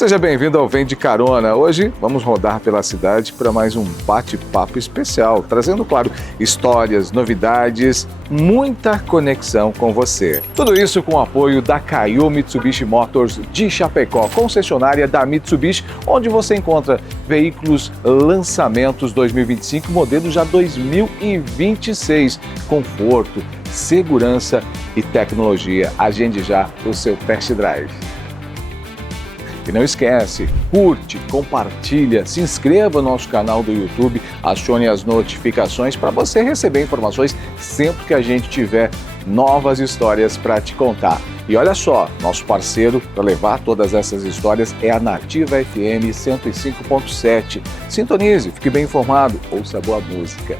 Seja bem-vindo ao Vem de Carona. Hoje vamos rodar pela cidade para mais um bate-papo especial, trazendo, claro, histórias, novidades, muita conexão com você. Tudo isso com o apoio da Kaiô Mitsubishi Motors de Chapecó, concessionária da Mitsubishi, onde você encontra veículos lançamentos 2025, modelo já 2026, conforto, segurança e tecnologia. Agende já o seu test drive. E não esquece, curte, compartilha, se inscreva no nosso canal do YouTube, acione as notificações para você receber informações sempre que a gente tiver novas histórias para te contar. E olha só, nosso parceiro para levar todas essas histórias é a Nativa FM 105.7. Sintonize, fique bem informado, ouça boa música.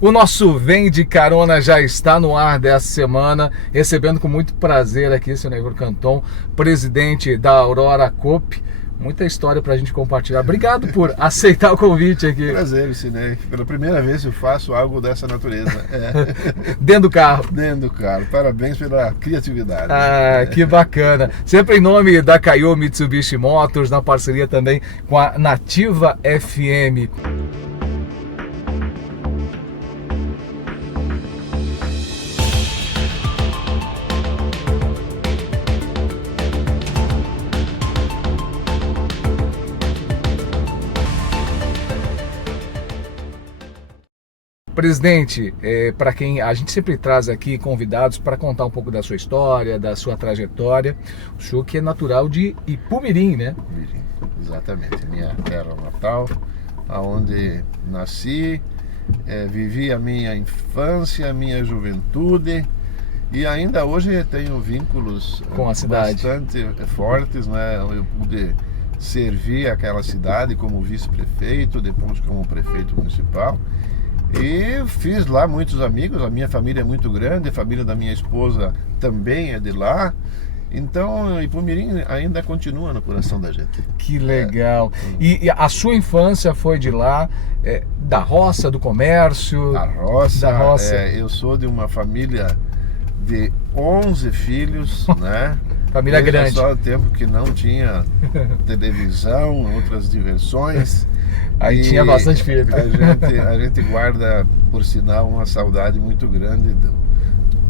O nosso Vem de Carona já está no ar dessa semana, recebendo com muito prazer aqui seu Neivor Canton, presidente da Aurora Coop. Muita história para a gente compartilhar. Obrigado por aceitar o convite aqui. Prazer, Sinei. Pela primeira vez eu faço algo dessa natureza. Dentro do carro. Dentro do carro. Parabéns pela criatividade. Que bacana. Sempre em nome da Kaiô Mitsubishi Motors, na parceria também com a Nativa FM. Presidente, para quem a gente sempre traz aqui convidados para contar um pouco da sua história, da sua trajetória, o senhor que é natural de Ipumirim, né? Ipumirim, exatamente, minha terra natal, aonde nasci, vivi a minha infância, a minha juventude e ainda hoje tenho vínculos com a cidade bastante fortes, né? Eu pude servir aquela cidade como vice-prefeito, depois como prefeito municipal. E fiz lá muitos amigos, a minha família é muito grande, a família da minha esposa também é de lá. Então, Ipumirim ainda continua no coração da gente. Que legal. E a sua infância foi de lá, da roça, do comércio? Da roça. Eu sou de uma família de 11 filhos, né? Família grande. Só o tempo que não tinha televisão, outras diversões. Aí tinha bastante filho. A gente guarda, por sinal, uma saudade muito grande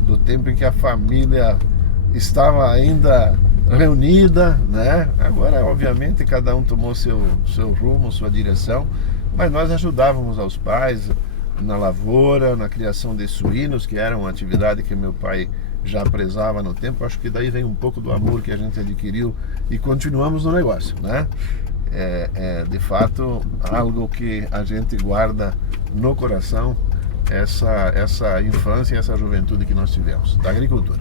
do tempo em que a família estava ainda reunida, né? Agora, obviamente, cada um tomou seu rumo, sua direção, mas nós ajudávamos aos pais na lavoura, na criação de suínos, que era uma atividade que meu pai já prezava no tempo. Acho que daí vem um pouco do amor que a gente adquiriu e continuamos no negócio, né? De fato algo que a gente guarda no coração, essa infância e essa juventude que nós tivemos da agricultura.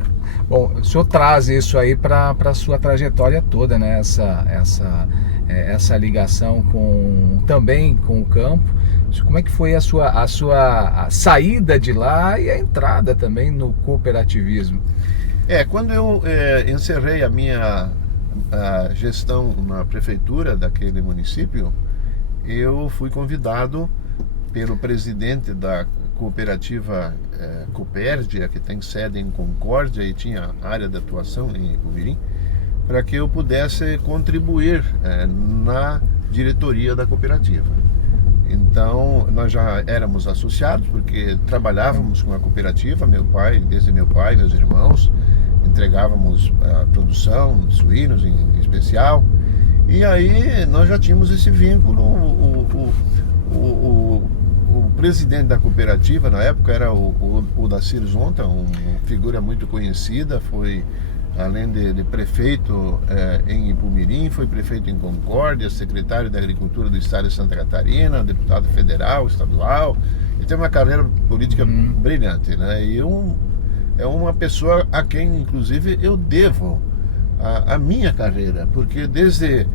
Bom, o senhor traz isso aí para a sua trajetória toda, né? Essa ligação também com o campo. Como é que foi a sua saída de lá e a entrada também no cooperativismo? Quando eu encerrei a minha gestão na prefeitura daquele município, eu fui convidado pelo presidente da cooperativa Copérdia, que tem sede em Concórdia e tinha área de atuação em Ipumirim, para que eu pudesse contribuir na diretoria da cooperativa. Então, nós já éramos associados, porque trabalhávamos com a cooperativa, desde meu pai, meus irmãos, entregávamos a produção de suínos em especial, e aí nós já tínhamos esse vínculo. O presidente da cooperativa na época era o Dacir Zonta, uma figura muito conhecida, foi além de prefeito em Ipumirim, foi prefeito em Concórdia, secretário da Agricultura do Estado de Santa Catarina, deputado federal, estadual, e tem uma carreira política brilhante, né? E é uma pessoa a quem, inclusive, eu devo a minha carreira, porque desde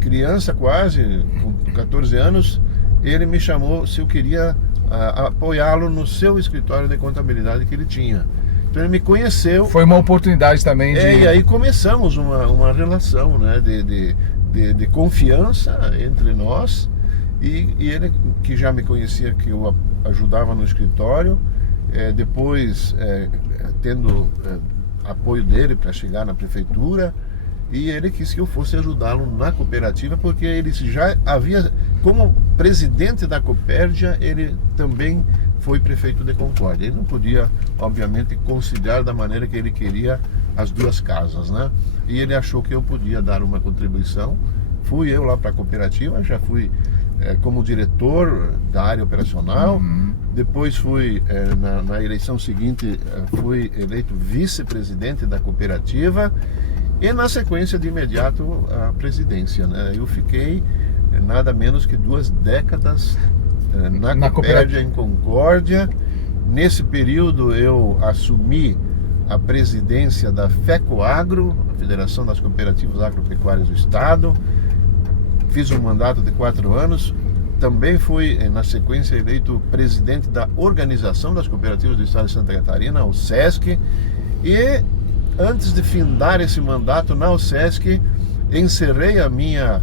criança, quase, com 14 anos, ele me chamou se eu queria apoiá-lo no seu escritório de contabilidade que ele tinha. Então ele me conheceu. Foi uma oportunidade também de... E aí começamos uma relação, né, de confiança entre nós, e ele, que já me conhecia, que eu ajudava no escritório, depois tendo apoio dele para chegar na prefeitura, e ele quis que eu fosse ajudá-lo na cooperativa, porque ele já havia, como presidente da Copérdia, ele também foi prefeito de Concórdia. Ele não podia, obviamente, conciliar da maneira que ele queria as duas casas, né? E ele achou que eu podia dar uma contribuição. Fui eu lá para a cooperativa, já fui como diretor da área operacional. Depois fui, na eleição seguinte, fui eleito vice-presidente da cooperativa e na sequência de imediato a presidência, né? Eu fiquei nada menos que 2 décadas na Copérdia, em Concórdia. Nesse período eu assumi a presidência da FECOAGRO, a Federação das Cooperativas Agropecuárias do Estado. Fiz um mandato de 4 anos. Também fui, na sequência, eleito presidente da Organização das Cooperativas do Estado de Santa Catarina, o SESC. E antes de findar esse mandato na OSESC, encerrei a minha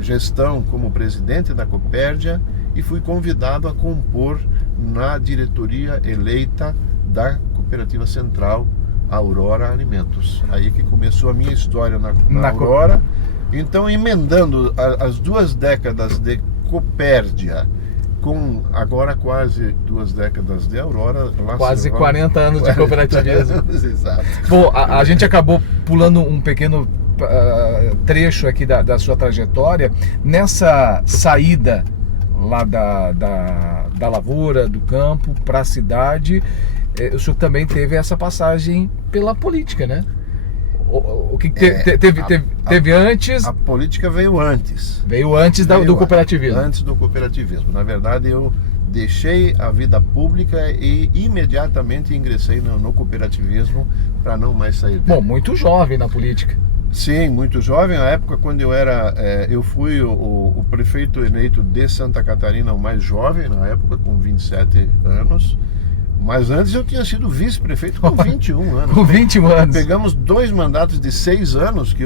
gestão como presidente da Copérdia e fui convidado a compor na diretoria eleita da Cooperativa Central Aurora Alimentos. Aí que começou a minha história na Aurora. Então, emendando as 2 décadas de Copérdia com agora quase 2 décadas de Aurora. Quase 40 anos de cooperativismo. Exato. Bom, a gente acabou pulando um pequeno trecho aqui da sua trajetória. Nessa saída lá da lavoura, do campo, para a cidade, o senhor também teve essa passagem pela política, né? O que teve antes? A política veio antes. Veio antes do cooperativismo. Antes do cooperativismo. Na verdade, eu deixei a vida pública e imediatamente ingressei no cooperativismo para não mais sair dele. Bom, muito jovem na política. Sim, muito jovem. Na época, quando eu fui o prefeito eleito de Santa Catarina, o mais jovem na época, com 27 anos. Mas antes eu tinha sido vice-prefeito com 21 anos. Com 21 anos. Pegamos 2 mandatos de 6 anos, que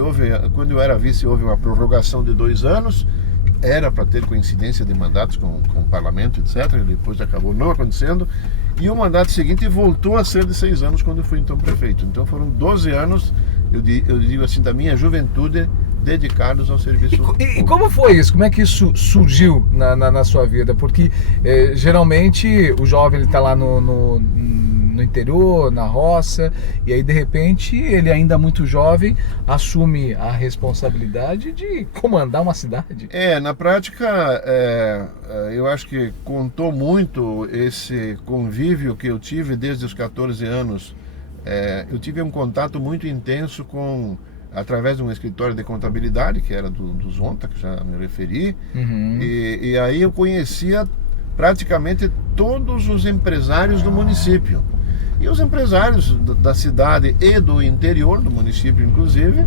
quando eu era vice, houve uma prorrogação de 2 anos. Era para ter coincidência de mandatos com o parlamento, etc. Depois acabou não acontecendo. E o mandato seguinte voltou a ser de 6 anos, quando eu fui então prefeito. Então foram 12 anos, eu digo assim, da minha juventude, dedicados ao serviço público. E como foi isso? Como é que isso surgiu na sua vida? Porque geralmente o jovem está lá no interior, na roça, e aí de repente ele, ainda muito jovem, assume a responsabilidade de comandar uma cidade. Na prática, eu acho que contou muito esse convívio que eu tive desde os 14 anos. Eu tive um contato muito intenso através de um escritório de contabilidade, que era do Zonta, que já me referi. E aí eu conhecia praticamente todos os empresários do município. E os empresários da cidade e do interior do município, inclusive,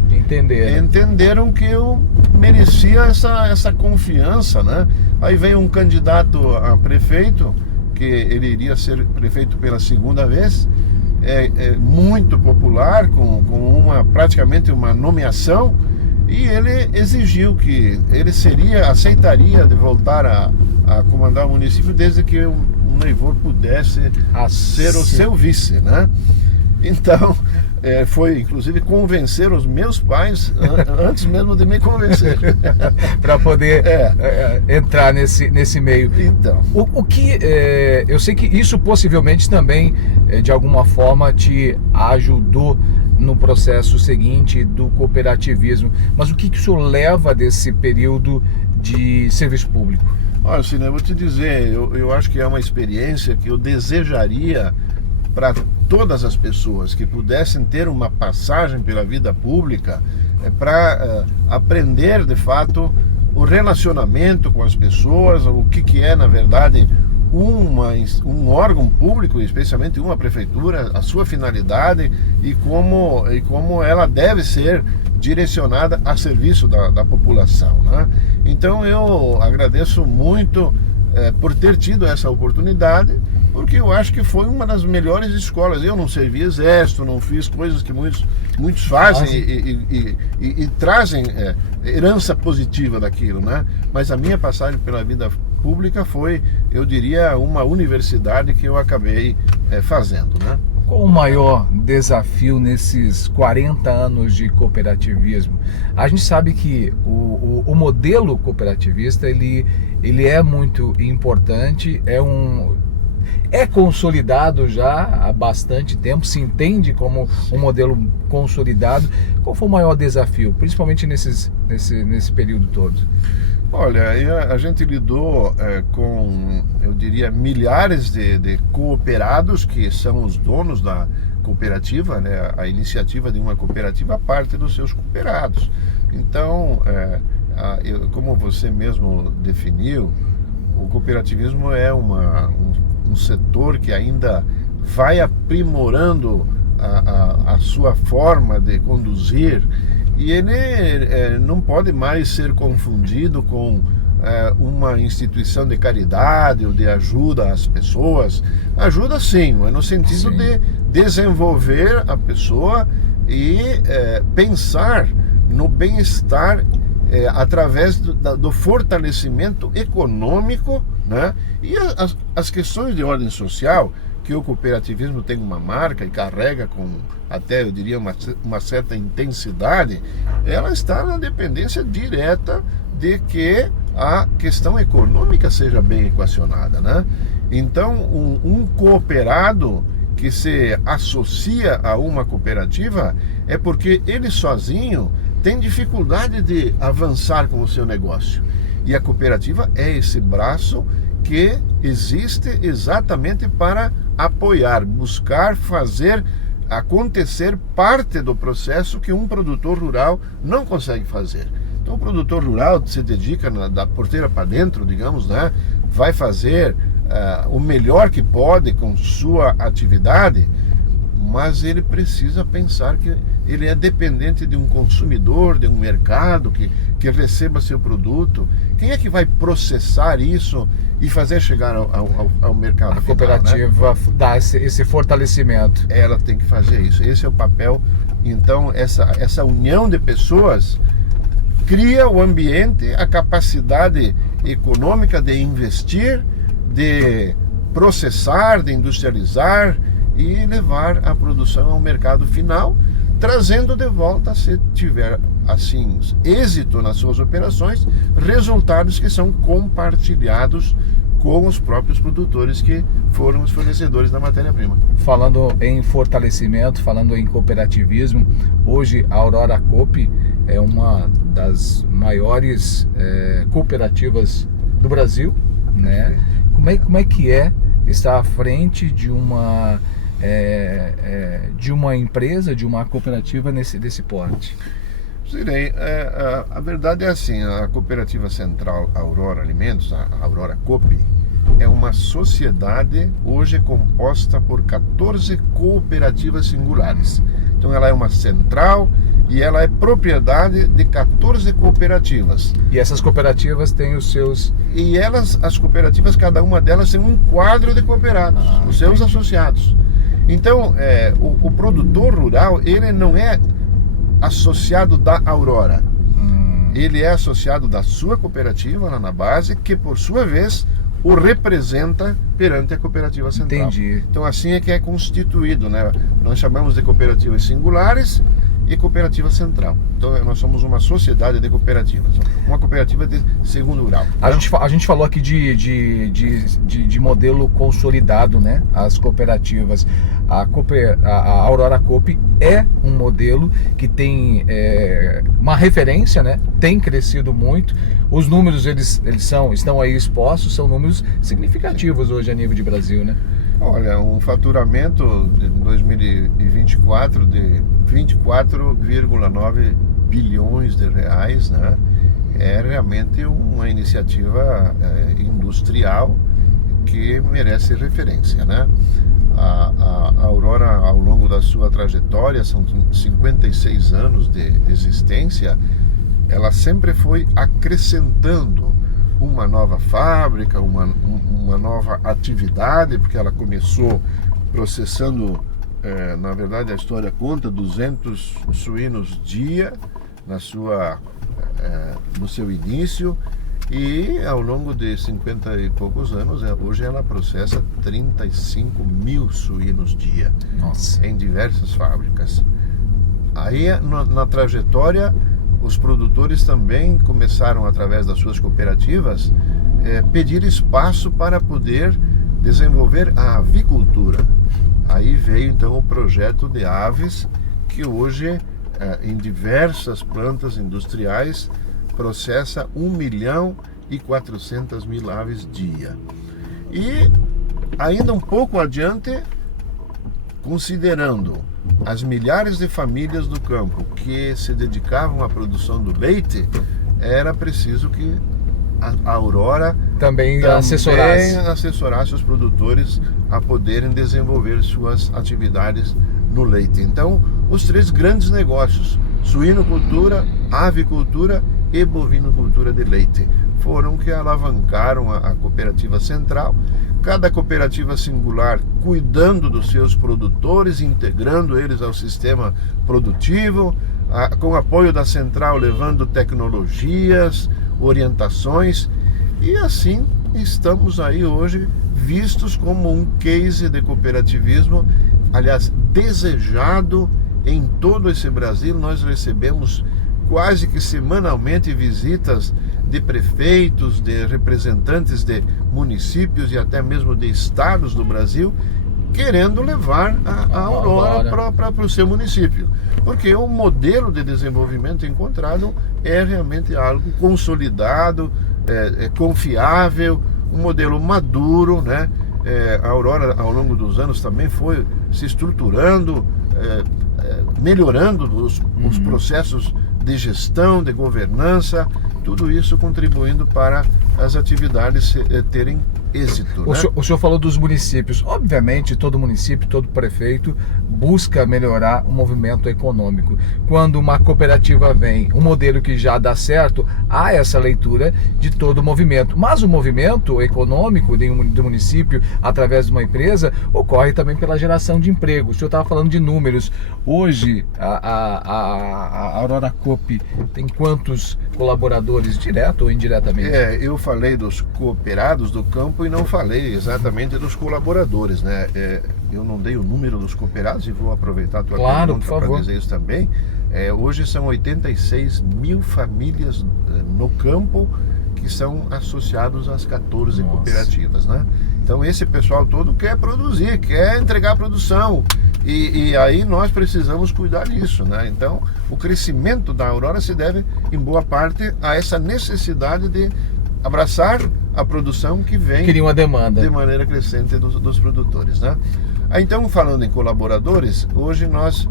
entenderam que eu merecia essa confiança, né? Aí veio um candidato a prefeito, que ele iria ser prefeito pela 2ª vez, muito popular, com praticamente uma nomeação, e ele exigiu que ele aceitaria de voltar a comandar o município desde que o Neivor pudesse ser o seu vice, né? Então, foi inclusive convencer os meus pais antes mesmo de me convencer. Para poder entrar nesse meio. Então, o que eu sei que isso possivelmente também de alguma forma te ajudou no processo seguinte do cooperativismo, mas o que o senhor leva desse período de serviço público? Olha, Cine, eu vou te dizer, eu acho que é uma experiência que eu desejaria para todas as pessoas que pudessem ter uma passagem pela vida pública, para aprender de fato o relacionamento com as pessoas, o que é na verdade um órgão público, especialmente uma prefeitura, a sua finalidade e como ela deve ser direcionada a serviço da população, né? Então eu agradeço muito por ter tido essa oportunidade, porque eu acho que foi uma das melhores escolas. Eu não servi exército, não fiz coisas que muitos fazem e trazem herança positiva daquilo, né? Mas a minha passagem pela vida pública foi, eu diria, uma universidade que eu acabei fazendo, né? Qual o maior desafio nesses 40 anos de cooperativismo? A gente sabe que o modelo cooperativista ele é muito importante, é consolidado já há bastante tempo, se entende como um modelo consolidado. Qual foi o maior desafio, principalmente nesse período todo? Olha, a gente lidou com, eu diria, milhares de cooperados que são os donos da cooperativa, né? A iniciativa de uma cooperativa parte dos seus cooperados. Então, como você mesmo definiu, o cooperativismo é um setor que ainda vai aprimorando a sua forma de conduzir, e ele não pode mais ser confundido com uma instituição de caridade ou de ajuda às pessoas. Ajuda sim, mas no sentido de desenvolver a pessoa e pensar no bem-estar através do fortalecimento econômico, né? E as questões de ordem social, que o cooperativismo tem uma marca e carrega com, até eu diria, uma certa intensidade, ela está na dependência direta de que a questão econômica seja bem equacionada, né? Então, um cooperado que se associa a uma cooperativa é porque ele sozinho tem dificuldade de avançar com o seu negócio. E a cooperativa é esse braço que existe exatamente para apoiar, buscar fazer acontecer parte do processo que um produtor rural não consegue fazer. Então o produtor rural se dedica da porteira para dentro, digamos, né? Vai fazer o melhor que pode com sua atividade, mas ele precisa pensar que ele é dependente de um consumidor, de um mercado que receba seu produto. Quem é que vai processar isso e fazer chegar ao mercado? A cooperativa, né? Dá esse fortalecimento. Ela tem que fazer isso. Esse é o papel. Então, essa união de pessoas cria o ambiente, a capacidade econômica de investir, de processar, de industrializar e levar a produção ao mercado final, trazendo de volta, se tiver assim êxito nas suas operações, resultados que são compartilhados com os próprios produtores que foram os fornecedores da matéria-prima. Falando em fortalecimento, falando em cooperativismo, hoje a Aurora Coop é uma das maiores cooperativas do Brasil, né? Como é que estar à frente de uma empresa, de uma cooperativa desse porte? Zirei, a verdade é assim, a Cooperativa Central Aurora Alimentos, a Aurora Coop, é uma sociedade hoje composta por 14 cooperativas singulares. Então ela é uma central e ela é propriedade de 14 cooperativas. E essas cooperativas têm os seus... E as cooperativas, cada uma delas tem um quadro de cooperados, os seus associados. Então, o produtor rural, ele não é associado da Aurora. Ele é associado da sua cooperativa lá na base, que por sua vez o representa perante a cooperativa central. Entendi. Então assim é que é constituído, né? Nós chamamos de cooperativas singulares e cooperativa central. Então nós somos uma sociedade de cooperativas, uma cooperativa de segundo grau. A gente falou aqui de modelo consolidado, né? As cooperativas. A Aurora Coop é um modelo que tem uma referência, né? Tem crescido muito. Os números estão aí expostos, são números significativos hoje a nível de Brasil, né? Olha, um faturamento de 2024 de 24,9 bilhões de reais, né? É realmente uma iniciativa industrial que merece referência, né? A Aurora, ao longo da sua trajetória, são 56 anos de existência, ela sempre foi acrescentando uma nova fábrica, uma nova atividade, porque ela começou processando, na verdade a história conta, 200 suínos dia no seu início, E ao longo de 50 e poucos anos, hoje ela processa 35 mil suínos dia. Nossa. Em diversas fábricas. Aí na trajetória, os produtores também começaram, através das suas cooperativas, pedir espaço para poder desenvolver a avicultura. Aí veio então o projeto de aves, que hoje em diversas plantas industriais processa 1.400.000 aves dia. E ainda um pouco adiante, considerando as milhares de famílias do campo que se dedicavam à produção do leite, era preciso que a Aurora Também assessorasse os produtores a poderem desenvolver suas atividades no leite. Então, os três grandes negócios, suinocultura, avicultura e bovinocultura de leite, foram que alavancaram a cooperativa central, cada cooperativa singular cuidando dos seus produtores, integrando eles ao sistema produtivo, com apoio da central, levando tecnologias, orientações, e assim estamos aí hoje vistos como um case de cooperativismo, aliás, desejado em todo esse Brasil. Nós recebemos quase que semanalmente visitas de prefeitos, de representantes de municípios e até mesmo de estados do Brasil, querendo levar a Aurora para o seu município, porque o modelo de desenvolvimento encontrado é realmente algo consolidado, confiável, um modelo maduro, né? A Aurora, ao longo dos anos, também foi se estruturando, melhorando os processos de gestão, de governança, tudo isso contribuindo para as atividades terem êxito. O senhor falou dos municípios. Obviamente, todo município, todo prefeito busca melhorar o movimento econômico. Quando uma cooperativa vem, um modelo que já dá certo, há essa leitura de todo o movimento. Mas o movimento econômico do município, através de uma empresa, ocorre também pela geração de emprego. O senhor estava falando de números. Hoje, a Aurora Coop tem quantos colaboradores, direto ou indiretamente? Eu falei dos cooperados do campo e não falei exatamente dos colaboradores, né? Eu não dei o número dos cooperados e vou aproveitar a tua pergunta para dizer isso também. Hoje são 86 mil famílias no campo que são associados às 14 cooperativas, né? Então esse pessoal todo quer produzir, quer entregar produção, e aí nós precisamos cuidar disso, né? Então o crescimento da Aurora se deve em boa parte a essa necessidade de abraçar a produção que vem, cria uma demanda de maneira crescente dos produtores, né? Então, falando em colaboradores, hoje nós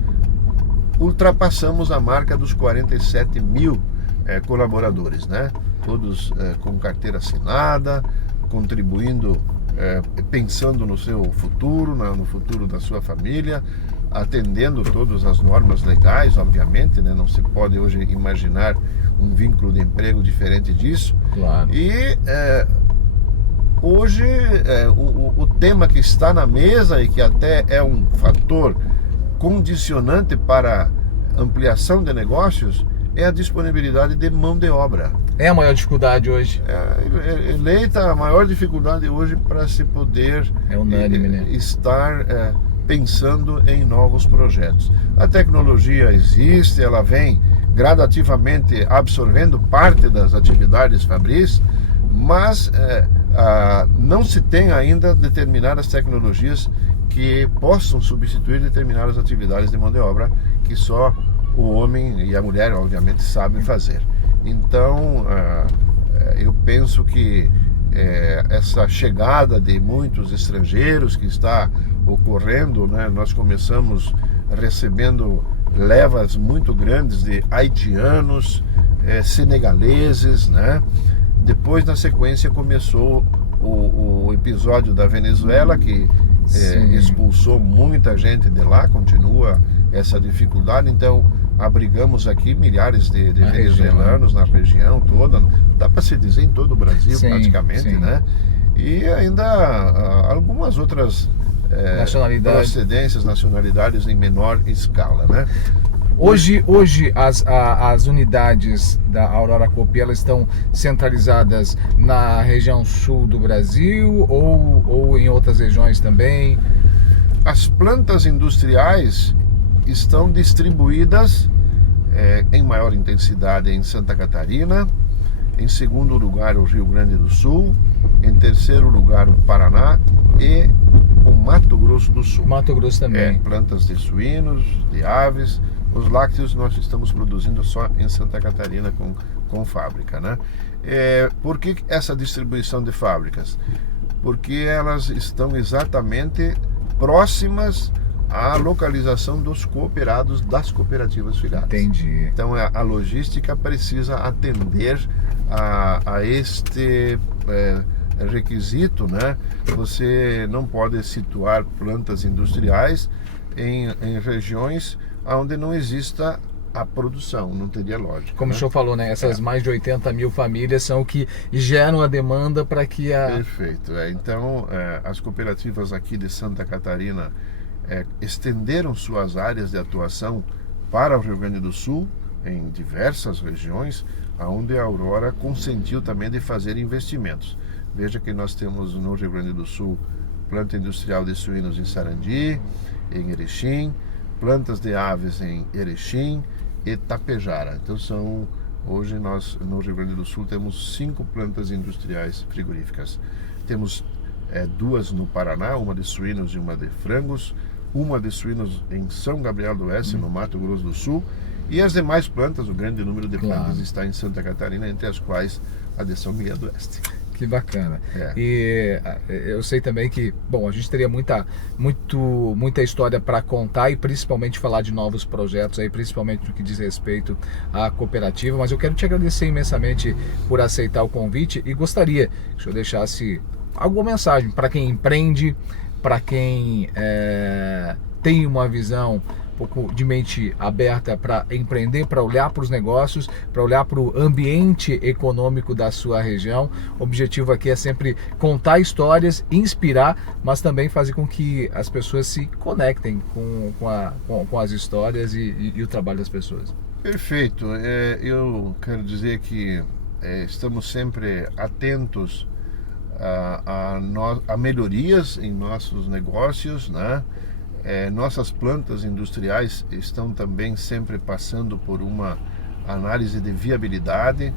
ultrapassamos a marca dos 47 mil colaboradores, né? Todos com carteira assinada, contribuindo, pensando no seu futuro, no futuro da sua família, atendendo todas as normas legais, obviamente, né? Não se pode hoje imaginar um vínculo de emprego diferente disso. Claro. E hoje o tema que está na mesa e que até é um fator condicionante para ampliação de negócios é a disponibilidade de mão de obra. É a maior dificuldade hoje. Eleita a maior dificuldade hoje para se poder estar pensando em novos projetos. A tecnologia existe, ela vem gradativamente absorvendo parte das atividades fabris, mas não se tem ainda determinadas tecnologias que possam substituir determinadas atividades de mão de obra que só o homem e a mulher, obviamente, sabem fazer. Então, eu penso que essa chegada de muitos estrangeiros que está ocorrendo, né? Nós começamos recebendo levas muito grandes de haitianos, senegaleses, né? Depois, na sequência, começou o episódio da Venezuela, que expulsou muita gente de lá, continua essa dificuldade. Então, abrigamos aqui milhares de venezuelanos na região toda, dá para se dizer em todo o Brasil, praticamente, né? E ainda algumas outras procedências, nacionalidades em menor escala, né? Hoje as unidades da Aurora Coopi, elas estão centralizadas na região sul do Brasil ou em outras regiões também? As plantas industriais estão distribuídas em maior intensidade em Santa Catarina, em segundo lugar o Rio Grande do Sul, em terceiro lugar o Paraná e o Mato Grosso do Sul. Mato Grosso também. Plantas de suínos, de aves. Os lácteos nós estamos produzindo só em Santa Catarina com fábrica, né? Por que essa distribuição de fábricas? Porque elas estão exatamente próximas à localização dos cooperados das cooperativas filiadas. Entendi. Então a logística precisa atender a este requisito, né? Você não pode situar plantas industriais em regiões onde não exista a produção, não teria lógica. Como o senhor falou, né? Essas mais de 80 mil famílias são o que geram a demanda para que a... Perfeito. Então, as cooperativas aqui de Santa Catarina estenderam suas áreas de atuação para o Rio Grande do Sul, em diversas regiões, onde a Aurora consentiu também de fazer investimentos. Veja que nós temos no Rio Grande do Sul planta industrial de suínos em Sarandi, em Erechim, plantas de aves em Erechim e Tapejara. Então hoje nós no Rio Grande do Sul temos 5 plantas industriais frigoríficas. Temos 2 no Paraná, uma de suínos e uma de frangos, uma de suínos em São Gabriel do Oeste, no Mato Grosso do Sul, e as demais plantas, o grande número de plantas está em Santa Catarina, entre as quais a de São Miguel do Oeste. Que bacana. E eu sei também que, bom, a gente teria muita história para contar e principalmente falar de novos projetos aí, principalmente no que diz respeito à cooperativa, mas eu quero te agradecer imensamente por aceitar o convite e gostaria que o senhor deixasse alguma mensagem para quem empreende, para quem tem uma visão um pouco de mente aberta para empreender, para olhar para os negócios, para olhar para o ambiente econômico da sua região. O objetivo aqui é sempre contar histórias, inspirar, mas também fazer com que as pessoas se conectem com as histórias e o trabalho das pessoas. Perfeito. Eu quero dizer que estamos sempre atentos a melhorias em nossos negócios, né? Nossas plantas industriais estão também sempre passando por uma análise de viabilidade.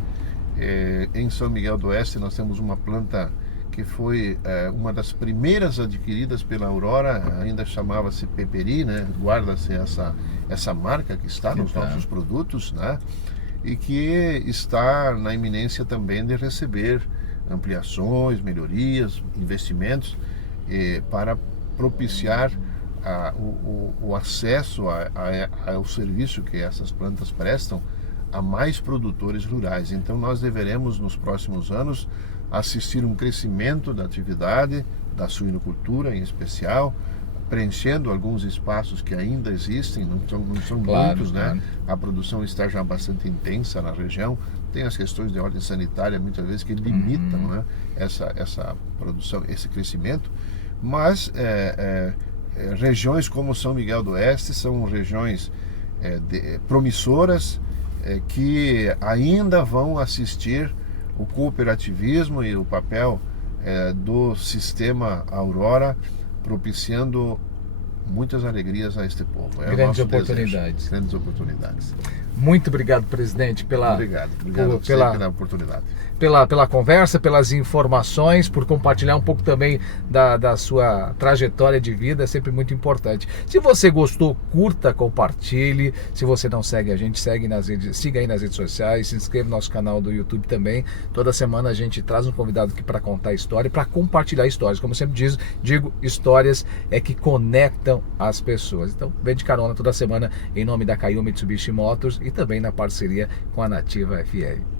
Em São Miguel do Oeste nós temos uma planta que foi uma das primeiras adquiridas pela Aurora, ainda chamava-se Peperi, né? Guarda-se essa marca que está nos nossos produtos, né? E que está na iminência também de receber ampliações, melhorias, investimentos para propiciar o acesso ao serviço que essas plantas prestam a mais produtores rurais. Então nós deveremos nos próximos anos assistir um crescimento da atividade da suinocultura em especial, preenchendo alguns espaços que ainda existem, não são muitos, né? A produção está já bastante intensa na região, tem as questões de ordem sanitária muitas vezes que limitam, né, essa produção, esse crescimento, mas regiões como São Miguel do Oeste são regiões promissoras que ainda vão assistir o cooperativismo e o papel do sistema Aurora, propiciando muitas alegrias a este povo. Grandes oportunidades. Grandes oportunidades. Muito obrigado, presidente, pela oportunidade. Pela conversa, pelas informações, por compartilhar um pouco também da sua trajetória de vida, é sempre muito importante. Se você gostou, curta, compartilhe. Se você não segue a gente, siga aí nas redes sociais, se inscreva no nosso canal do YouTube também. Toda semana a gente traz um convidado aqui para contar história e para compartilhar histórias. Como eu sempre digo, histórias que conectam as pessoas. Então, vem de carona toda semana em nome da Kaiô Mitsubishi Motors e também na parceria com a Nativa FM.